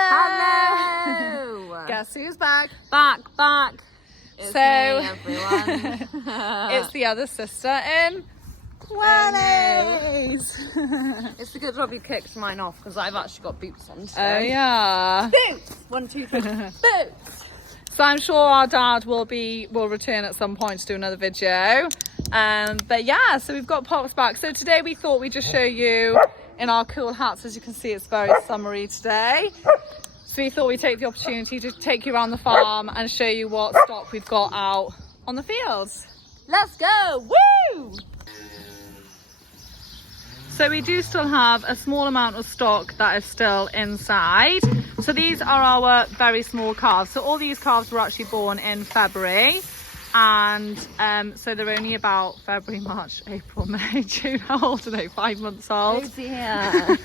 Hello! Guess who's back? Back. It's So, me, everyone. it's the other sister in 20s. It's a good job you kicked mine off because I've actually got boots on Oh today. yeah. Boots! 1, 2, 3. Boots! So I'm sure our dad will return at some point to do another video. But yeah, so we've got Pops back. So today we thought we'd just show you in our cool hats. As you can see, it's very summery today. So we thought we'd take the opportunity to take you around the farm and show you what stock we've got out on the fields. Let's go! Woo! So we do still have a small amount of stock that is still inside. So these are our very small calves. So all these calves were actually born in February. And so they're only about February, March, April, May, June. How old are they? 5 months old. Oh dear.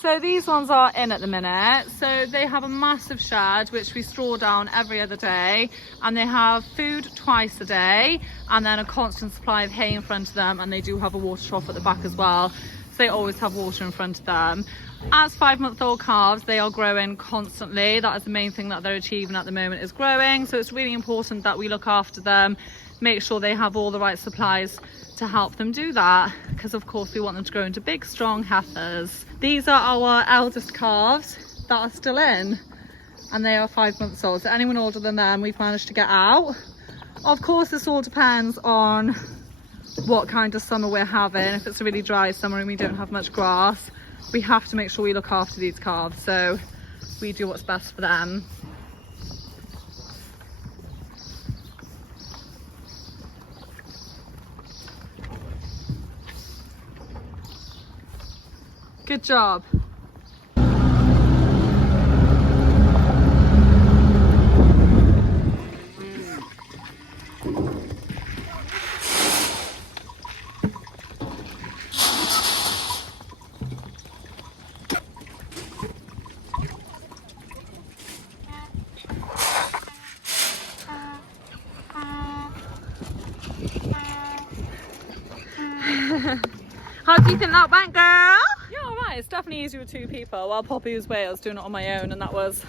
So these ones are in at the minute. So they have a massive shed which we straw down every other day, and they have food twice a day and then a constant supply of hay in front of them, and they do have a water trough at the back as well. So they always have water in front of them. As 5-month-old calves, they are growing constantly. That is the main thing that they're achieving at the moment, is growing. So it's really important that we look after them, make sure they have all the right supplies to help them do that, because of course we want them to grow into big, strong heifers. These are our eldest calves that are still in, and they are 5 months old. So anyone older than them we've managed to get out. Of course this all depends on what kind of summer we're having. If it's a really dry summer and we don't have much grass, we have to make sure we look after these calves, so we do what's best for them. Good job. How do you think that went, girl? Yeah, alright, it's definitely easier with 2 people. While Poppy was away, I was doing it on my own, and that was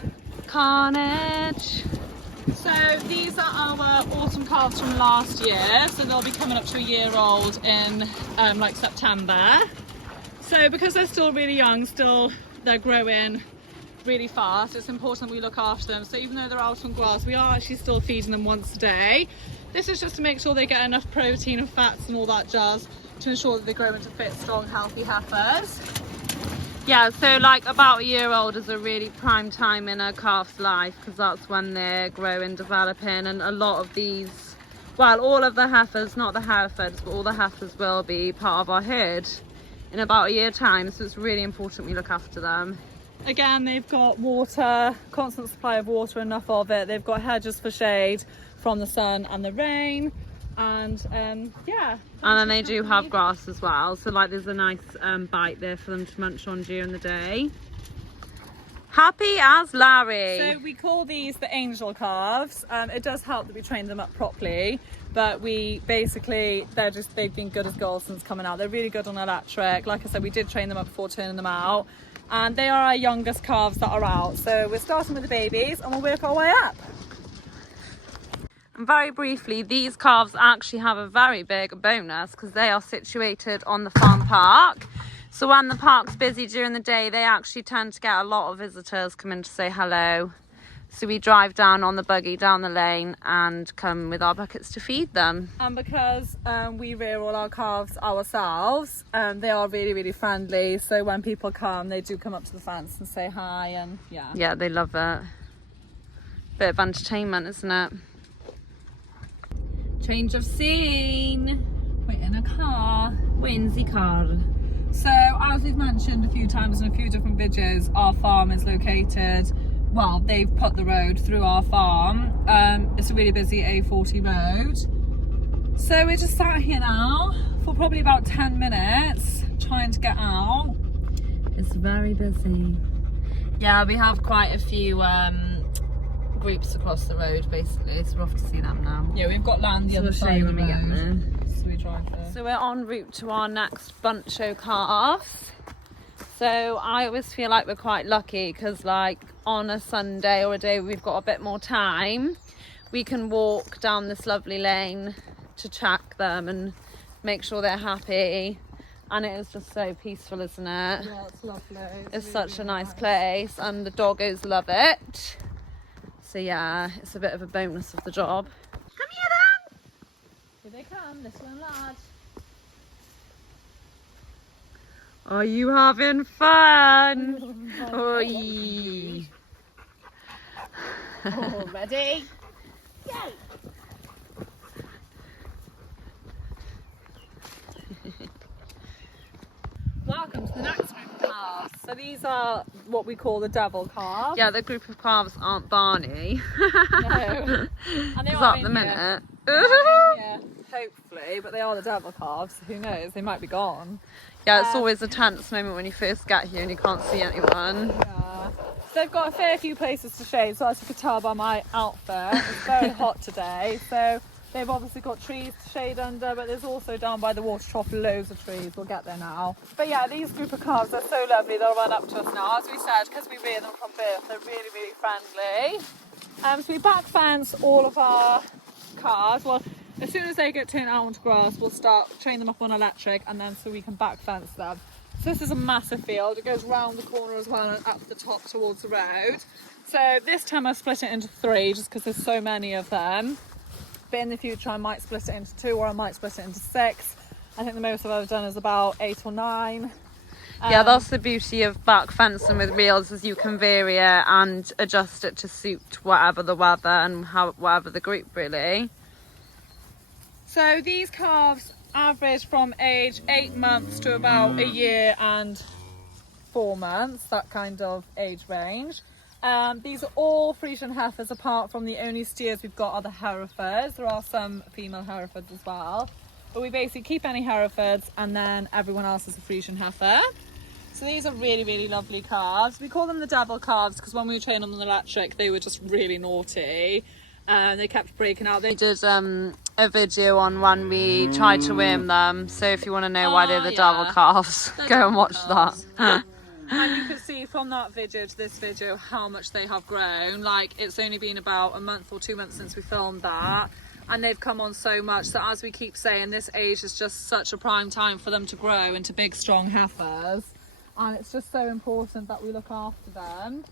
Carnage. So these are our autumn calves from last year, so they'll be coming up to a year old in like September. So because they're still really young, they're growing really fast, it's important we look after them. So even though they're out on grass, we are actually still feeding them once a day. This is just to make sure they get enough protein and fats and all that jazz to ensure that they grow into fit, strong, healthy heifers. Yeah, so like about a year old is a really prime time in a calf's life, because that's when they're growing, developing, and a lot of these, well, all of the heifers, not the heifers, but all the heifers will be part of our herd in about a year time, so it's really important we look after them. Again, they've got water, constant supply of water, enough of it. They've got hedges for shade from the sun and the rain, and yeah. And then they do have grass as well, so like there's a nice bite there for them to munch on during the day. Happy as Larry. So we call these the angel calves. It does help that we train them up properly, but we basically, they've been good as gold since coming out. They're really good on electric. Like I said, we did train them up before turning them out, and they are our youngest calves that are out. So we're starting with the babies and we'll work our way up. And very briefly, these calves actually have a very big bonus because they are situated on the farm park. So when the park's busy during the day, they actually tend to get a lot of visitors come in to say hello. So we drive down on the buggy down the lane and come with our buckets to feed them. And because we rear all our calves ourselves, they are really, really friendly. So when people come, they do come up to the fence and say hi, and yeah. Yeah, they love it. Bit of entertainment, isn't it? Change of scene. We're in a car. Whinsey car. So as we've mentioned a few times in a few different videos, our farm is located, well, they've put the road through our farm. It's a really busy A40 road. So we're just sat here now for probably about 10 minutes trying to get out. It's very busy. Yeah, we have quite a few groups across the road basically, so we're off to see them now. Yeah, we've got land the other side of the when we get there. So we drive there. So we're en route to our next bunch of calves. So I always feel like we're quite lucky because like on a Sunday or a day we've got a bit more time, we can walk down this lovely lane to check them and make sure they're happy. And it is just so peaceful, isn't it? Yeah, it's lovely. It's really, such really a nice place, and the doggos love it. So yeah, it's a bit of a bonus of the job. Come here then! Here they come, little and large. Are you having fun? Oi. Oh, ready? Yay! Welcome to the next group of calves. So these are what we call the devil calves. Yeah, the group of calves aren't Barney. No. And they Because are at the in minute. Yeah, hopefully, but they are the devil calves. Who knows? They might be gone. Yeah, it's always a tense moment when you first get here and you can't see anyone. Yeah. So they've got a fair few places to shade, so as you can tell by my outfit, it's very hot today. So they've obviously got trees to shade under, but there's also down by the water trough loads of trees. We'll get there now. But yeah, these group of calves are so lovely. They'll run up to us now. As we said, because we rear them from birth, they're really, really friendly. So we back fence all of our calves. Well, as soon as they get turned out onto grass, we'll start train them up on electric, and then so we can back fence them. So this is a massive field. It goes round the corner as well and up the top towards the road. So this time I split it into 3 just because there's so many of them. But in the future I might split it into 2, or I might split it into 6. I think the most I've ever done is about 8 or 9. Yeah, that's the beauty of back fencing with reels, is you can vary it and adjust it to suit whatever the weather and whatever the group really. So these calves average from age 8 months to about a year and 4 months, that kind of age range. These are all Frisian heifers, apart from the only steers we've got are the Heifers. There are some female Heifers as well, but we basically keep any Heifers and then everyone else is a Frisian heifer. So these are really, really lovely calves. We call them the devil calves because when we were training them on the electric, they were just really naughty. They kept breaking out. We did a video on when we tried to worm them, so if you want to know why they're the devil calves, go and watch that. And you can see from that video to this video how much they have grown. Like, it's only been about a month or 2 months since we filmed that, and they've come on so much. So as we keep saying, this age is just such a prime time for them to grow into big strong heifers, and it's just so important that we look after them.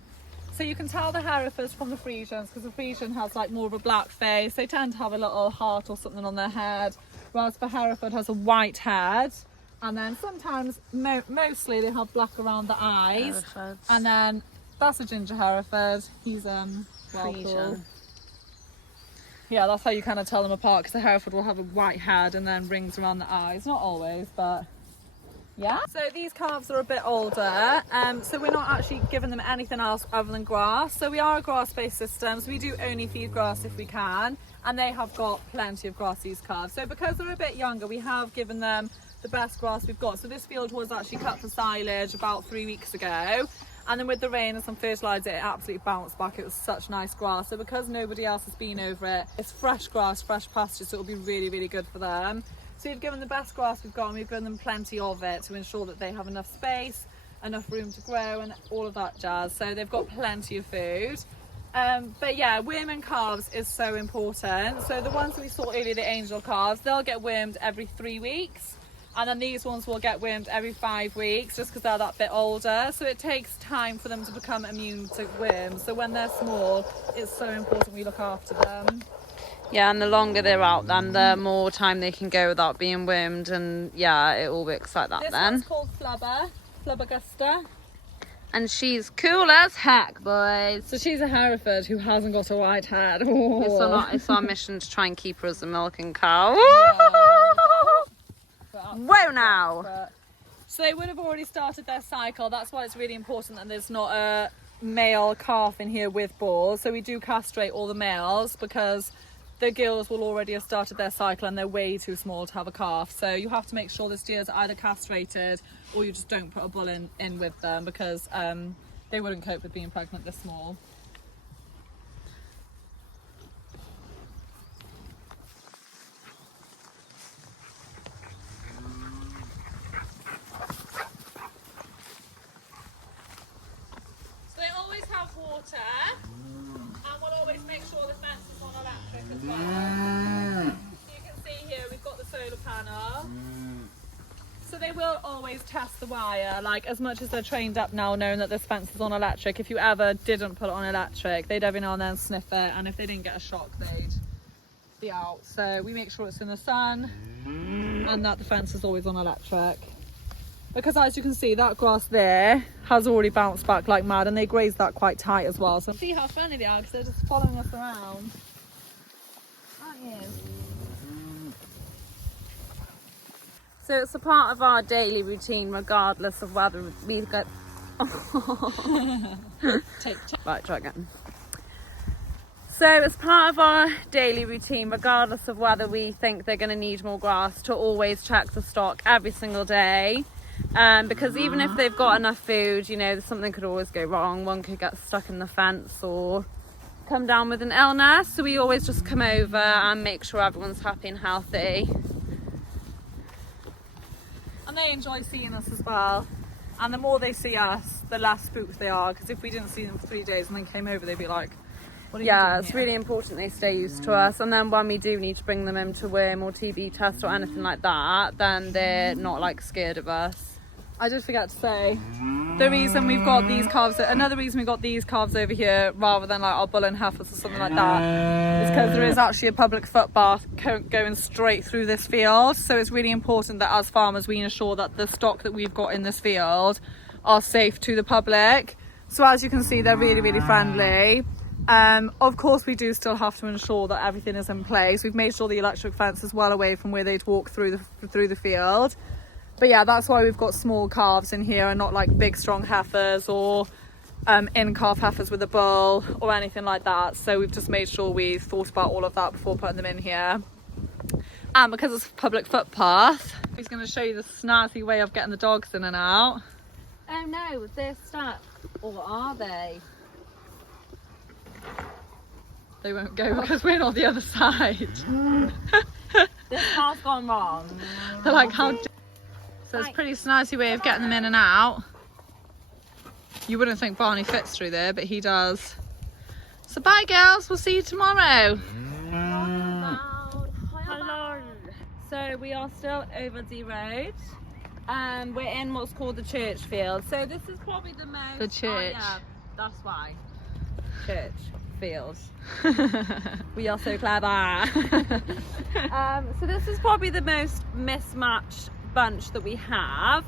So you can tell the Heifers from the Frisians, because the Frisian has like more of a black face. They tend to have a little heart or something on their head, whereas the Hereford has a white head. And then sometimes, mostly they have black around the eyes. Herefords. And then that's a ginger Hereford. He's Frisian. cool. Yeah, that's how you kind of tell them apart, because the Hereford will have a white head and then rings around the eyes. Not always, but yeah. So these calves are a bit older, so we're not actually giving them anything else other than grass. So we are a grass-based system, so we do only feed grass if we can, and they have got plenty of grass, these calves. So because they're a bit younger, we have given them the best grass we've got. So this field was actually cut for silage about 3 weeks ago, and then with the rain and some fertiliser, it absolutely bounced back. It was such nice grass. So because nobody else has been over it, it's fresh grass, fresh pasture, so it'll be really, really good for them. So we've given the best grass we've got, and we've given them plenty of it to ensure that they have enough space, enough room to grow, and all of that jazz. So they've got plenty of food. But yeah, worming calves is so important. So the ones that we saw earlier, the angel calves, they'll get wormed every 3 weeks. And then these ones will get wormed every 5 weeks, just because they're that bit older. So it takes time for them to become immune to worms. So when they're small, it's so important we look after them. Yeah, and the longer they're out, then the more time they can go without being wormed, and yeah, it all works like that This then. one's called Flubbergusta. And she's cool as heck, boys. So she's a Hereford who hasn't got a white head. It's our mission to try and keep her as a milking cow. Whoa now! So they would have already started their cycle. That's why it's really important that there's not a male calf in here with balls. So we do castrate all the males because the girls will already have started their cycle and they're way too small to have a calf. So you have to make sure the steers are either castrated or you just don't put a bull in with them, because they wouldn't cope with being pregnant this small. have water, and we'll always make sure the fence is on electric as well. So you can see here we've got the solar panel. So they will always test the wire, like as much as they're trained up now knowing that this fence is on electric. If you ever didn't put it on electric, they'd every now and then sniff it, and if they didn't get a shock, they'd be out. So we make sure it's in the sun and that the fence is always on electric. Because as you can see, that grass there has already bounced back like mad, and they graze that quite tight as well. So see how funny they are, because they're just following us around. Aren't you? So it's a part of our daily routine, regardless of whether we get. Right, try again. So it's part of our daily routine, regardless of whether we think they're going to need more grass, to always check the stock every single day. Because even if they've got enough food, you know, something could always go wrong. One could get stuck in the fence or come down with an illness. So we always just come over and make sure everyone's happy and healthy. And they enjoy seeing us as well. And the more they see us, the less spooked they are. Because if we didn't see them for 3 days and then came over, they'd be like, what are you doing it's here? really important they stay used to us. And then when we do need to bring them in to worm or TB test or anything like that, then they're not like scared of us. I did forget to say, the reason we've got these calves, another reason we got these calves over here rather than like our bull and heifers or something like that, is because there is actually a public footpath going straight through this field. So it's really important that as farmers we ensure that the stock that we've got in this field are safe to the public. So as you can see, they're really, really friendly. Of course we do still have to ensure that everything is in place. We've made sure the electric fence is well away from where they'd walk through the field. But yeah, that's why we've got small calves in here and not like big strong heifers or in-calf heifers with a bull or anything like that. So we've just made sure we've thought about all of that before putting them in here. And because it's a public footpath, he's going to show you the snazzy way of getting the dogs in and out. Oh no, they're stuck. Or are they? They won't go because we're on the other side. This car's gone wrong. They're like, how... So it's a pretty snazzy way of getting them in and out. You wouldn't think Barney fits through there, but he does. So bye girls, we'll see you tomorrow. Hello. So we are still over the road. We're in what's called the church field. So this is probably the most... The church. Oh, yeah, that's why. Church field. We are so clever. So this is probably the most mismatched bunch that we have.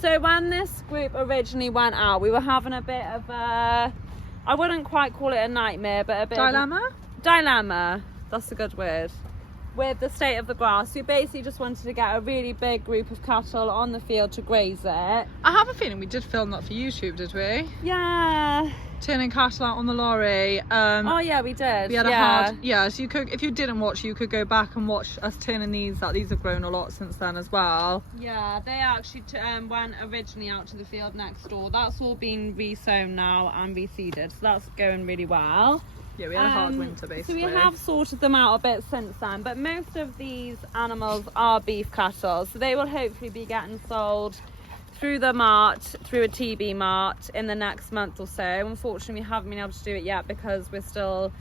So when this group originally went out, we were having a bit of a, I wouldn't quite call it a nightmare, but a bit Dilemma? of a dilemma, that's a good word, with the state of the grass. We basically just wanted to get a really big group of cattle on the field to graze it. I have a feeling we did film that for YouTube, did we? Yeah. Turning cattle out on the lorry. Oh yeah, we did. We had a hard, so you could, if you didn't watch, you could go back and watch us turning these out. These have grown a lot since then as well. Yeah, they actually went originally out to the field next door. That's all been resown now and reseeded, so that's going really well. Yeah, we had a hard winter basically. So we have sorted them out a bit since then, but most of these animals are beef cattle, so they will hopefully be getting sold through the mart, through a TB mart in the next month or so. Unfortunately, we haven't been able to do it yet because we're still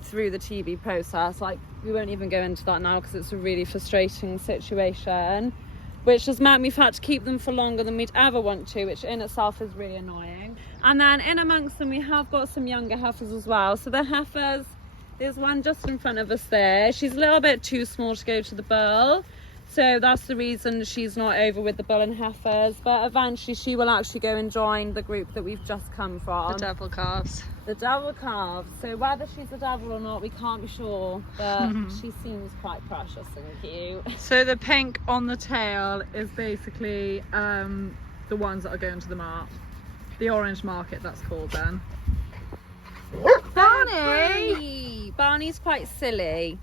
through the TB process. Like, we won't even go into that now because it's a really frustrating situation, which has meant we've had to keep them for longer than we'd ever want to, which in itself is really annoying. And then in amongst them, we have got some younger heifers as well. So the heifers, there's one just in front of us there. She's a little bit too small to go to the bull. So that's the reason she's not over with the bull and heifers, but eventually she will actually go and join the group that we've just come from. The devil calves. The devil calves. So whether she's a devil or not, we can't be sure, but she seems quite precious and cute. So the pink on the tail is basically the ones that are going to the mart. The orange market, that's called then. Barney! Barney's quite silly.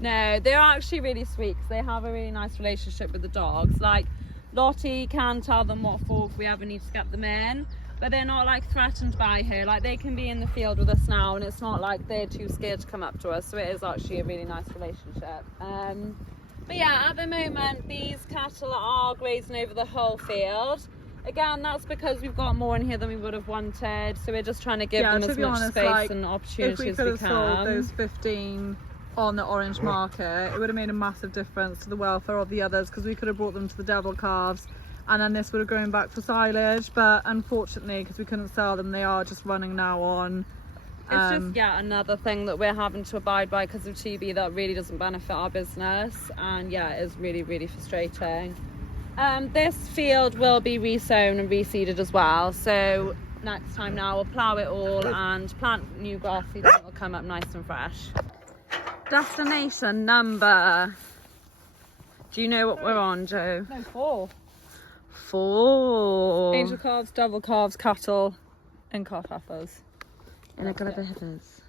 No, they're actually really sweet because they have a really nice relationship with the dogs. Like, Lottie can tell them what fork we ever need to get them in, but they're not like threatened by her. Like, they can be in the field with us now and it's not like they're too scared to come up to us, so it is actually a really nice relationship. But yeah, at the moment these cattle are grazing over the whole field. Again, that's because we've got more in here than we would have wanted, so we're just trying to give them as much space and opportunity as we can. If we could have sold those 15 on the orange market, it would have made a massive difference to the welfare of the others, because we could have brought them to the devil calves and then this would have grown back for silage, but unfortunately, because we couldn't sell them, they are just running now on. It's just another thing that we're having to abide by because of TB that really doesn't benefit our business, and yeah, it is really, really frustrating. This field will be resown and reseeded as well, so next time now we'll plough it all and plant new grass seed and it will come up nice and fresh. Destination number. Do you know what we're on, Jo? No, 4. 4. Angel calves, devil calves, cattle, and calf heifers. And a couple of heifers.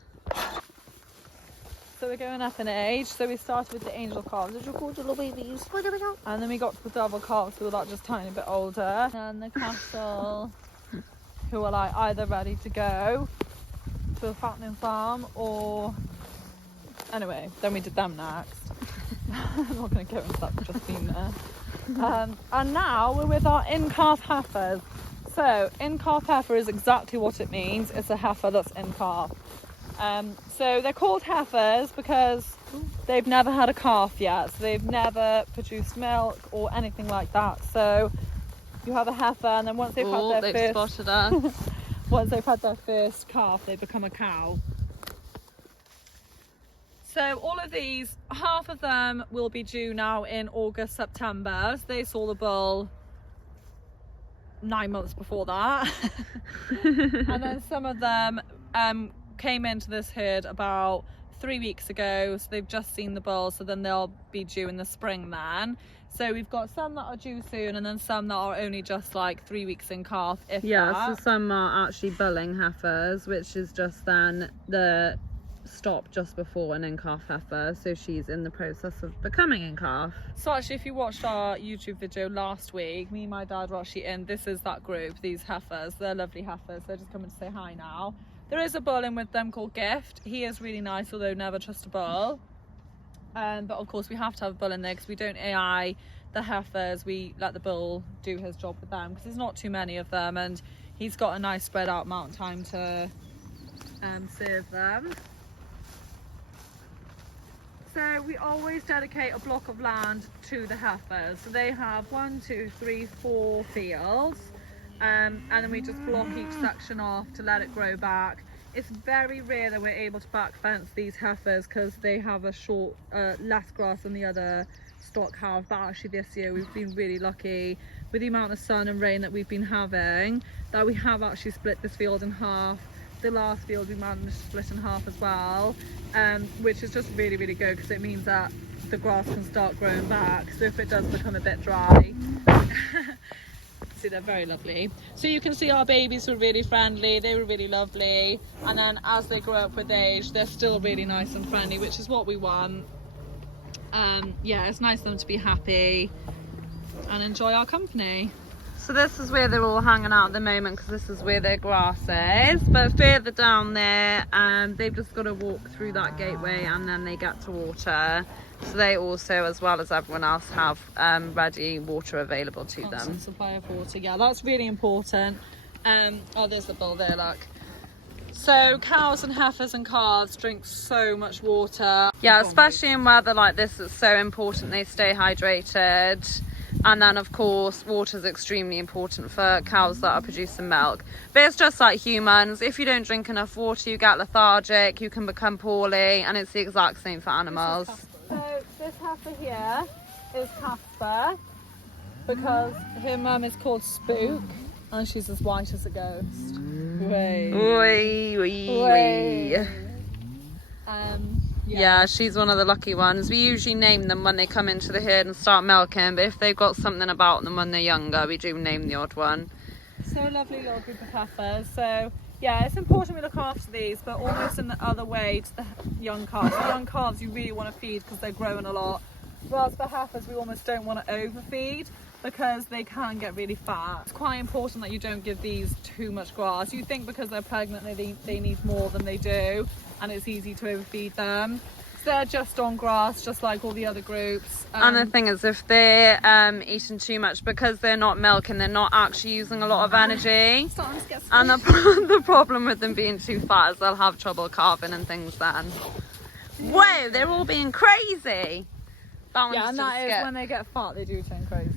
So we're going up in age. So we started with the angel calves, which are called little babies. And then we got to the devil calves, who are like just tiny bit older. And the cattle, who are like either ready to go to a fattening farm or... Anyway, then we did them next. I'm not going to go into that, we've just been there. And now we're with our in-calf heifers. So in-calf heifer is exactly what it means. It's a heifer that's in-calf. So they're called heifers because they've never had a calf yet. So they've never produced milk or anything like that. So you have a heifer, and then once they've had their first... spotted us. Once they've had their first calf, they become a cow. So all of these, half of them will be due now in August, September. So they saw the bull 9 months before that. And then some of them came into this herd about 3 weeks ago, so they've just seen the bull, so then they'll be due in the spring then. So we've got some that are due soon, and then some that are only just like 3 weeks in calf, if that. So some are actually bulling heifers, which is just then the stop just before an in-calf heifer, so she's in the process of becoming in-calf. So actually, if you watched our YouTube video last week, me and my dad were actually in, this is that group, these heifers. They're lovely heifers, they're just coming to say hi now. There is a bull in with them called Gift. He is really nice, although never trust a bull. But of course we have to have a bull in there because we don't AI the heifers, we let the bull do his job with them because there's not too many of them, and he's got a nice spread out amount of time to serve them. So we always dedicate a block of land to the heifers. So they have 1, 2, 3, 4 fields, and then we just block each section off to let it grow back. It's very rare that we're able to back fence these heifers because they have a short, less grass than the other stock have. But actually this year we've been really lucky with the amount of sun and rain that we've been having, that we have actually split this field in half. The last field we managed to split in half as well, which is just really, really good because it means that the grass can start growing back. So if it does become a bit dry, see, they're very lovely. So you can see our babies were really friendly, they were really lovely, and then as they grow up with age, they're still really nice and friendly, which is what we want. Yeah, it's nice for them to be happy and enjoy our company. So this is where they're all hanging out at the moment because this is where their grass is, but further down there they've just got to walk through that gateway and then they get to water. So they also, as well as everyone else, have ready water available to them. Supply of water, yeah, that's really important. Oh, there's the bull there, look. So cows and heifers and calves drink so much water. Yeah, especially in weather like this, it's so important they stay hydrated. And then of course water is extremely important for cows that are producing milk, but it's just like humans. If you don't drink enough water, you get lethargic, you can become poorly, and it's the exact same for animals. So this heifer here is Casper because her mum is called Spook and she's as white as a ghost. Yeah, she's one of the lucky ones. We usually name them when they come into the herd and start milking, but if they've got something about them when they're younger, we do name the odd one. So lovely little group of heifers. So yeah, it's important we look after these, but almost in the other way to the young calves. The young calves you really want to feed because they're growing a lot. Whereas for heifers we almost don't want to overfeed because they can get really fat. It's quite important that you don't give these too much grass. You think because they're pregnant they need more than they do, and it's easy to overfeed them. they're just on grass, just like all the other groups. And the thing is, if they're eating too much, because they're not milking, they're not actually using a lot of energy. And the problem with them being too fat is they'll have trouble calving and things then. Whoa, they're all being crazy. Yeah, and that is when they get fat, they do turn crazy.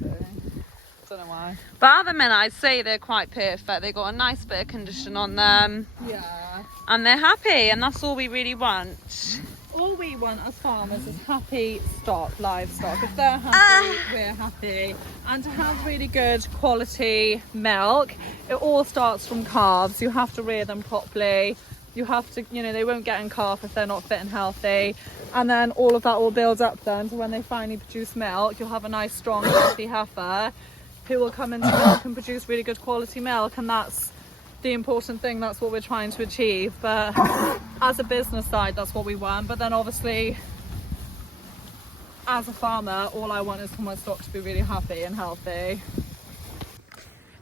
Don't know why. But at the minute, I'd say they're quite perfect. They've got a nice bit of condition on them. Yeah. And they're happy, and that's all we really want. All we want as farmers is happy stock, livestock. If they're happy, we're happy. And to have really good quality milk, it all starts from calves. You have to rear them properly. You have to, you know, they won't get in calf if they're not fit and healthy. And then all of that will build up then to when they finally produce milk, you'll have a nice, strong, healthy heifer who will come into milk and produce really good quality milk. And that's the important thing. That's what we're trying to achieve. But as a business side, that's what we want. But then obviously, as a farmer, all I want is for my stock to be really happy and healthy.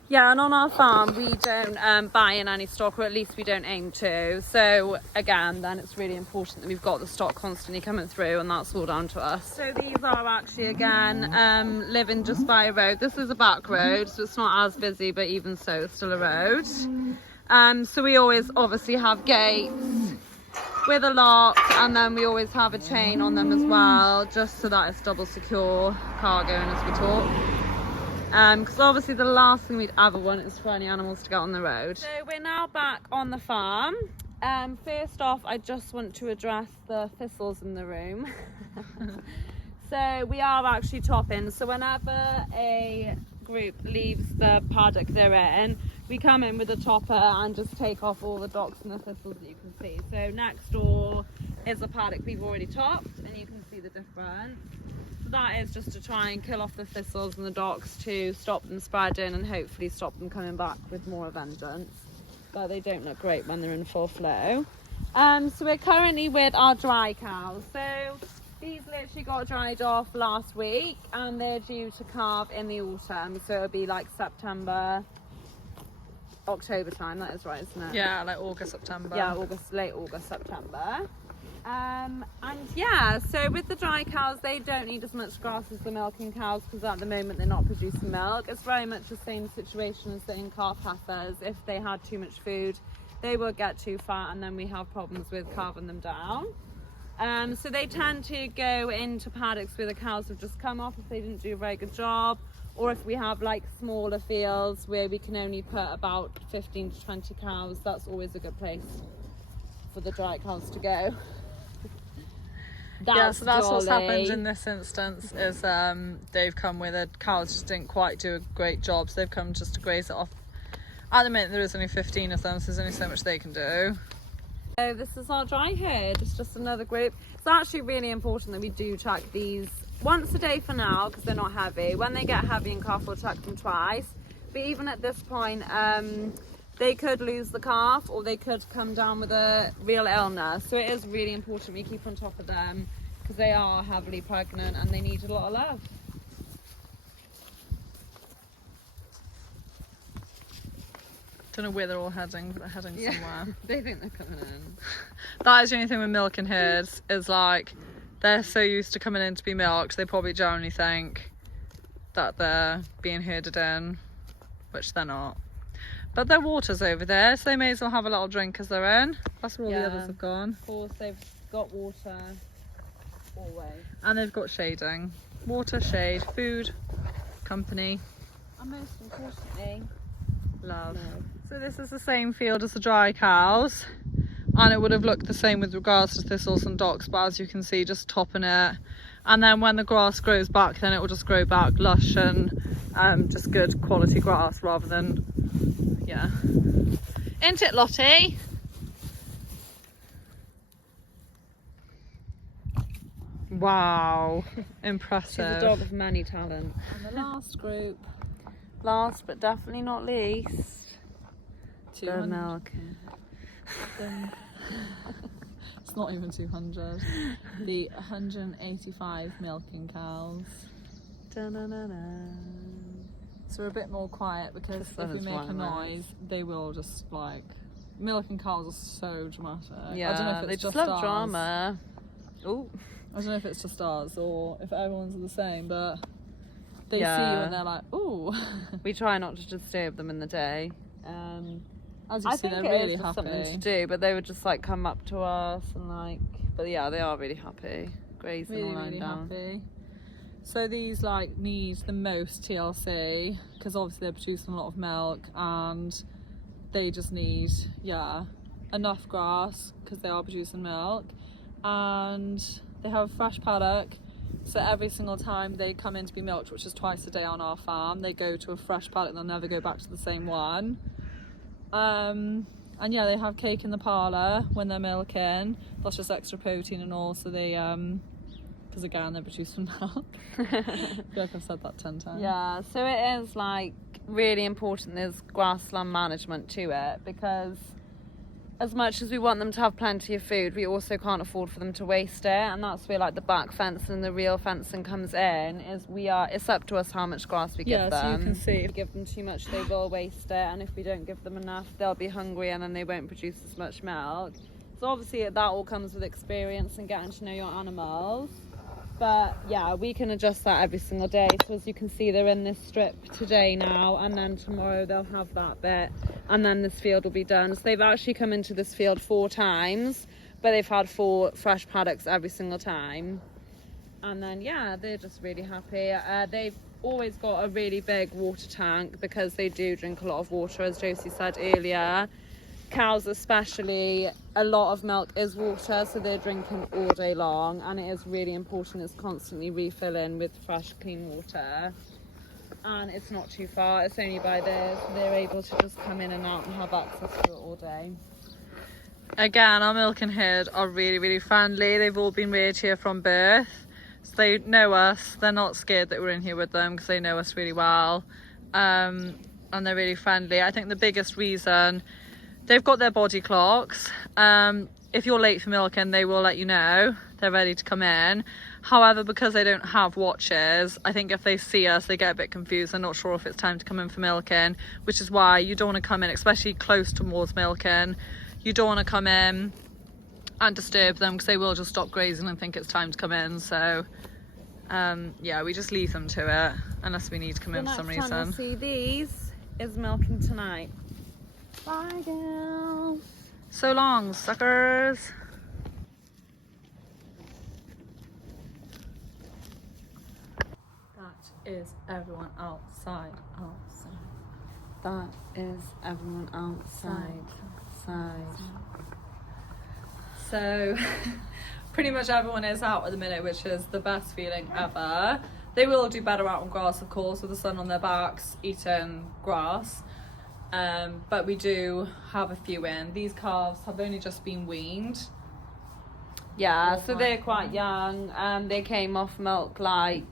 Yeah, and on our farm we don't buy in any stock, or at least we don't aim to. So again, then it's really important that we've got the stock constantly coming through, and that's all down to us. So these are actually, again, living just by a road. This is a back road, so it's not as busy, but even so, it's still a road. So we always obviously have gates with a lock, and then we always have a chain on them as well, just so that it's double secure car going as we talk. Because obviously the last thing we'd ever want is for any animals to get on the road. So we're now back on the farm. First off, I just want to address the thistles in the room. So we are actually topping. So whenever a group leaves the paddock they're in, we come in with a topper and just take off all the docks and the thistles that you can see. So next door is a paddock we've already topped, and you can see the difference. That is just to try and kill off the thistles and the docks to stop them spreading and hopefully stop them coming back with more vengeance. But they don't look great when they're in full flow. So we're currently with our dry cows. So these literally got dried off last week, and they're due to calve in the autumn. So it'll be like September, October time. That is right, isn't it? Yeah, like August, September. Yeah, late August, September. And yeah, so with the dry cows, they don't need as much grass as the milking cows, because at the moment they're not producing milk. It's very much the same situation as the in-calf heifers. If they had too much food, they would get too fat, and then we have problems with calving them down. So they tend to go into paddocks where the cows have just come off if they didn't do a very good job, or if we have like smaller fields where we can only put about 15 to 20 cows, that's always a good place for the dry cows to go. Yeah, so that's what's happened in this instance, is they've come where the cows just didn't quite do a great job, so they've come just to graze it off. At the minute there is only 15 of them, so there's only so much they can do. So this is our dry herd. It's just another group. It's actually really important that we do check these once a day for now, because they're not heavy. When they get heavy in calf, we'll check them twice. But even at this point, they could lose the calf, or they could come down with a real illness. So it is really important we keep on top of them, because they are heavily pregnant and they need a lot of love. Don't know where they're all heading, but they're heading somewhere. They think they're coming in. That is the only thing with milking herds, is like they're so used to coming in to be milked, they probably generally think that they're being herded in, which they're not. But their water's over there, so they may as well have a little drink as they're in. That's where all the others have gone. Of course, they've got water always. And they've got shading. Water, shade, food, company. And most importantly, love. So this is the same field as the dry cows, and it would have looked the same with regards to thistles and docks, but as you can see, just topping it. And then when the grass grows back, then it will just grow back lush and just good quality grass, rather than, yeah. Ain't it, Lottie? Wow, impressive. She's a dog of many talents. And the last group, last but definitely not least, the milking. It's not even 200. The 185 milking cows. Da-na-na-na. So we're a bit more quiet, because if we make a noise, they will just like... Milking cows are so dramatic. Yeah, I don't know if it's they just just love ours. drama. Oh, I don't know if it's just ours or if everyone's the same, but they see you Yeah. and they're like, ooh. we try not to disturb them in the day. As you I see, think they're it really is just something to happy. do, but they would just like come up to us and like, but yeah, they are really happy, grazing all Really, lying really down. happy. So these like need the most TLC because obviously they're producing a lot of milk and they just need enough grass because they are producing milk, and they have a fresh paddock, so every single time they come in to be milked, which is twice a day on our farm, they go to a fresh paddock. They'll never go back to the same one. And yeah, they have cake in the parlour when they're milking. That's just extra protein, and also they because again they're producing milk. I feel like I've said that 10 times. Yeah, so it is like really important there's grassland management to it, because as much as we want them to have plenty of food, we also can't afford for them to waste it, and that's where like the back fence and the real fencing comes in. It's up to us how much grass we give them. So you can see. If we give them too much, they will waste it, and if we don't give them enough, they'll be hungry and then they won't produce as much milk. So obviously that all comes with experience and getting to know your animals. But yeah, we can adjust that every single day. So as you can see, they're in this strip today now, and then tomorrow they'll have that bit, and then this field will be done. So they've actually come into this field 4 times, but they've had 4 fresh paddocks every single time. And then yeah, they're just really happy. They've always got a really big water tank because they do drink a lot of water, as Josie said earlier. Cows especially, a lot of milk is water, so they're drinking all day long, and it is really important it's constantly refilling with fresh clean water. And it's not too far, it's only by there, so they're able to just come in and out and have access to it all day. Again, our milking herd are really, really friendly. They've all been reared here from birth, so they know us. They're not scared that we're in here with them because they know us really well, and they're really friendly. I think the biggest reason, they've got their body clocks. If you're late for milking, they will let you know. They're ready to come in. However, because they don't have watches, I think if they see us, they get a bit confused. They're not sure if it's time to come in for milking, which is why you don't want to come in, especially close towards milking. You don't want to come in and disturb them because they will just stop grazing and think it's time to come in. So yeah, we just leave them to it unless we need to come in for some reason. The next time you'll see these is milking tonight. Bye, girls. So long, suckers. That is everyone outside. That is everyone outside. So pretty much everyone is out at the minute, which is the best feeling ever. They will do better out on grass, of course, with the sun on their backs, eating grass. But we do have a few in. These calves have only just been weaned. Yeah, so they're quite young. They came off milk like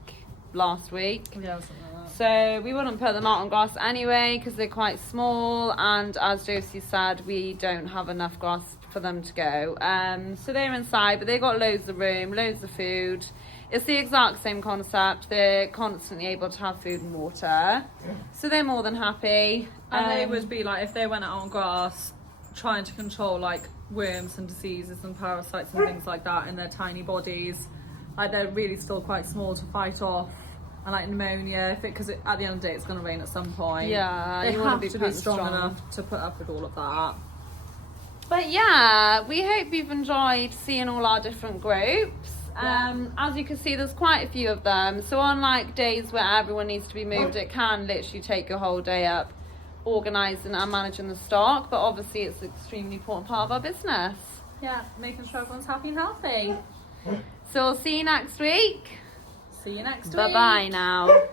last week. Yeah, something like that. So we wouldn't put them out on grass anyway because they're quite small, and as Josie said, we don't have enough grass for them to go. So they're inside, but they've got loads of room, loads of food. It's the exact same concept. They're constantly able to have food and water, so they're more than happy. And they would be like, if they went out on grass, trying to control like worms and diseases and parasites and things like that in their tiny bodies, like they're really still quite small to fight off, and like pneumonia, because at the end of the day it's going to rain at some point. Yeah, they you have want to to be be strong enough to put up with all of that. But yeah, we hope you've enjoyed seeing all our different groups. As you can see, there's quite a few of them, so on like days where everyone needs to be moved, it can literally take your whole day up organising and managing the stock, but obviously it's an extremely important part of our business. Yeah, making sure everyone's happy and healthy. So we'll see you next week. See you next week. Bye bye now.